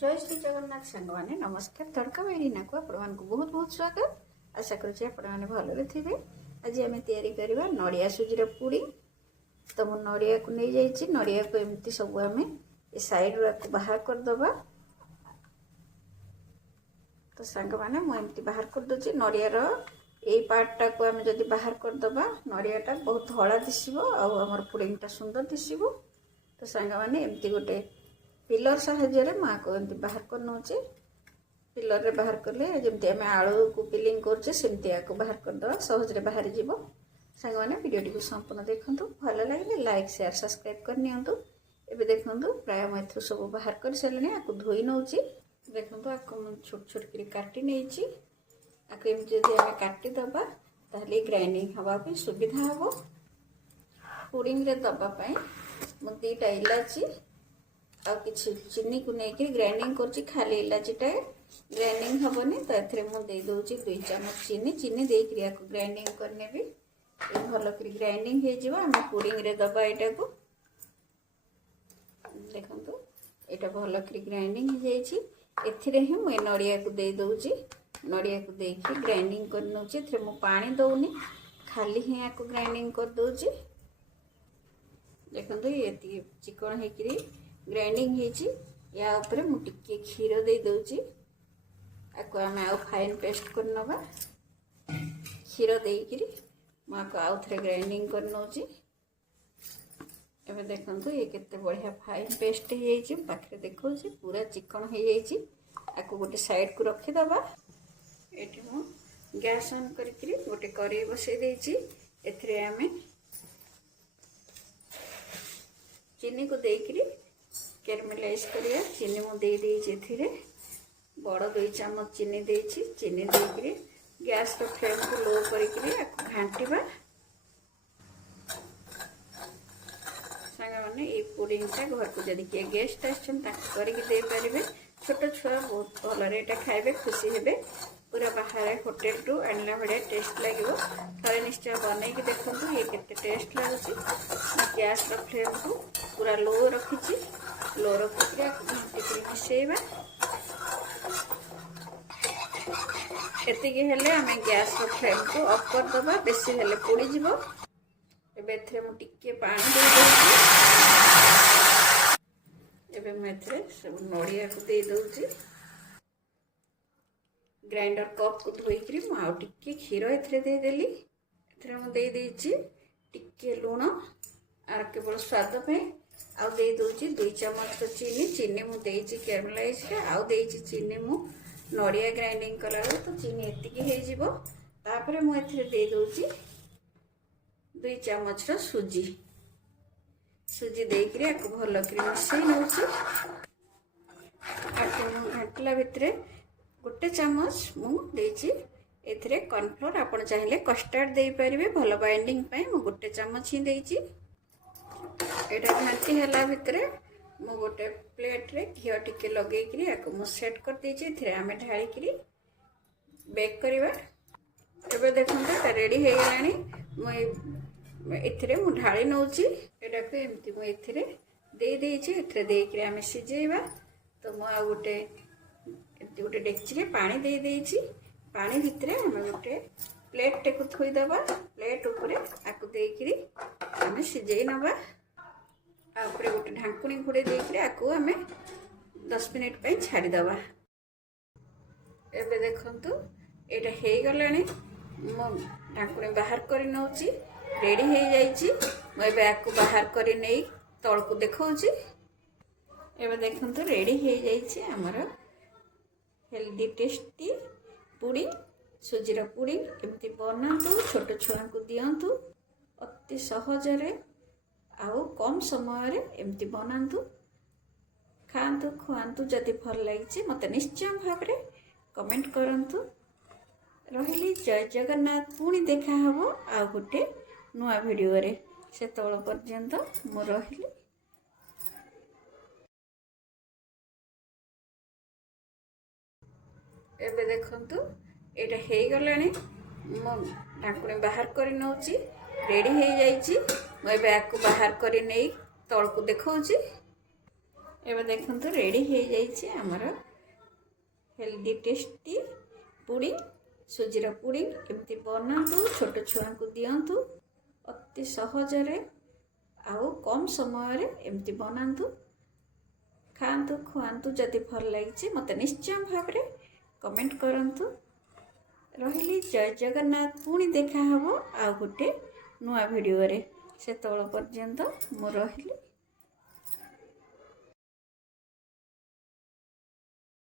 जय श्री जगन्नाथ सांग मैंने नमस्कार तड़का मेरीना को आपण बहुत बहुत स्वागत। आशा करुँचे आपने भलरे थे। आज आम या नड़िया सुजीर पुडिंग। तो मुझे नड़िया को नहीं जाइए नड़िया को एमती सब आम सैड्रु बाहर करदे। तो सांग मैंने मुझे बाहर करदे नड़ियार यही पार्टा को आम जब बाहर करदे नड़ियाटा बहुत धड़ा दिशो आमर पुडिंगटा सुंदर दिशो। तो सांग मैंने एमती गोटे पिलर साहाय्य माँ को एमती बाहर कर नौचे। पिलर रे बाहर कले जमती आम आलू को पिलिंग करछे सेमती को बाहर करदे सहज रे बाहर जीवो। सांग मैंने वीडियो को संपूर्ण देखंतु भल लगे लाइक शेयर सब्सक्राइब कर नियंतु। एबे देखंतु प्राय मैं सब बाहर कर सारे आपको धोई नौची। देखंतु आपको छोट छोट कर काटी नहींची आपको एमती जदि आम काटी दबा ताहले ग्राइंडिंग हवा पे सुविधा हबो। पुडिंग रे दबा पई मु दीटा इलाची आ किसी चीनी को लेकिन ग्राइंडिंग कर खाली इलाचीटा ग्राइंडिंग हेनी। तो ये मुझे दूसरी 2 चामच चीनी चीनी देकर ग्राइंडिंग करने भी भल कर ग्राइंडिंग होम पुडिंग रे दबा यहाँ को। देखो यहाँ भल कर ग्राइंडिंग हो मुझे नड़िया को दे दूची। नड़िया को देकी ग्राइंडिंग कर नौची। मु पानी दौनी खाली ही आपको ग्राइंडिंग कर दूची। देखो ये चिकन होकरी ग्राइंडिंग या ऊपर मु टिके क्षीर दे दूची। आपको आम आउ फाइन पेस्ट कर नवा क्षीर देकरी मुझे आउ थे ग्राइंडिंग कर नौची। एबे देखंतु ये केते बढ़िया फाइन पेस्ट हो पाखे देखो पूरा चिकन हो जाइए। आपको गोटे साइड को रखी दबा। ये मु गैस ऑन करके गोटे कड़ाई बसई देछि। एथिरे आमे चीनी को देकरी कैरमेलाइज करिया। चीनी मु दे देछि बड़ 2 चामच चीनी देछि। चीनी देकरी गैस रो फ्लेम को लो करके घांटिबा। सांग माने ये पुडिंगटा घर को जदि किए गेस्ट आछन करके दे पारिबे। छोट छुआ बहुत भल एटा खाइबे खुशी हेबे। पूरा बाहर होटेल टू आणला बड़े टेस्ट लगे। थे निश्चय बनई कि देखो ये केते टेस्ट लगुच। गैस रो फ्लेम को पूरा लो रखी लो रखिक घंटी मिसेबा। एतिकी हेले आम गैस रो फ्लेम को ऑफ कर दबा बेसी हेले पोड़ी जीवो। एबे एथरे मु टिके पानी दे देछि। एबे मैं एथरे सब नड़िया को दे दोछि। ग्राइंडर कप को धोईकरी मु आउ टिके क्षीर एथरे दे देली। एथरे मु दे देछि टिके लूण आर केवल स्वाद पे आउ दे दोछि 2 चम्मच तो चीनी। चीनी मु देछि कैरमेलाइज रे आउ देछि चीनी मु नड़िया ग्राइंडिंग कला तो चीनी एतिकी हे जिवो। तापरे मु एथरे दे दोछि 2 चम्मच रो सुजी। सुजी देकरी आको भल कर मिसई नौछि। आको मु घाटला भितरे 1 चामच मु देछि एथरे कॉर्नफ्लोर। आपण चाहिले कस्टर्ड दे परिबे भल बाइंडिंग पई मु 1 चामच ही देछि। एटा घाटी हला भितरे मु गोटे प्लेट रे घियो टिके लगे करी आको मु सेट कर देछि। एथरे आमे ढाली करी बेक करबा। एबे देखंता ता रेडी हे गेलानी। मु एथरे मु ढाली नौछि। एटा को एमती मु एथरे दे देछि। एथरे दे करी आमे सिजेइबा। तो मु आ गोटे एमती गोटे डेक्ची रे पानी दे देछि। पानी भितरे आमे गोटे प्लेट टे को थोई दबा। प्लेट ऊपर आको दे करी आमे सिजेइ नबा। आउपरे गोटे ढांकुणी घोड़े देकरी आको आमे 10 मिनिट पे छाड़ी दबा। एबे देखंतु एटा हे गलानी। मो ढांकुणी बाहर करि नौची रेडी हे जाईची। मो एबे आको बाहर करि नेई तळ को देखौची। एबे देखंतु रेडी हे जाईची हमर हेल्दी टेस्टी पुडिंग सुजीर पुडिंग। एमती बनातु छोट छुआ को दियंतु अति सहज रे आउ कम समय रे एमती बनातु खातु खुआतु। जदि भल लगी मत निश्चय भाव में कमेंट करंतु। रहिली जय जगन्नाथ। पुणी देखा हबो आ गोटे नुआ वीडियो रे। से तळ पर्यंत मु रहिली। एबे देखंतु एटा हे गलानी। मो ढांकुणी बाहर करि नौची रेडी हे जाईची। मु एबे आको बाहर करि नेई तळ को देखौची। एबे देखंतु रेडी हो जाइए आमर हेल्दी टेस्टी पुडिंग सुजीर पुडिंग एमती बनातु छोट छुआ को दिंतु अति सहजरे आउ कम समय एमती बनातु खातु खुआतु जदि भल लगी मत निश्चय भाव कमेंट करंतु रही जय जगन्नाथ पुणी देखा हबो आ गोटे नुआ वीडियो रे से तल पर्यंत मु रही।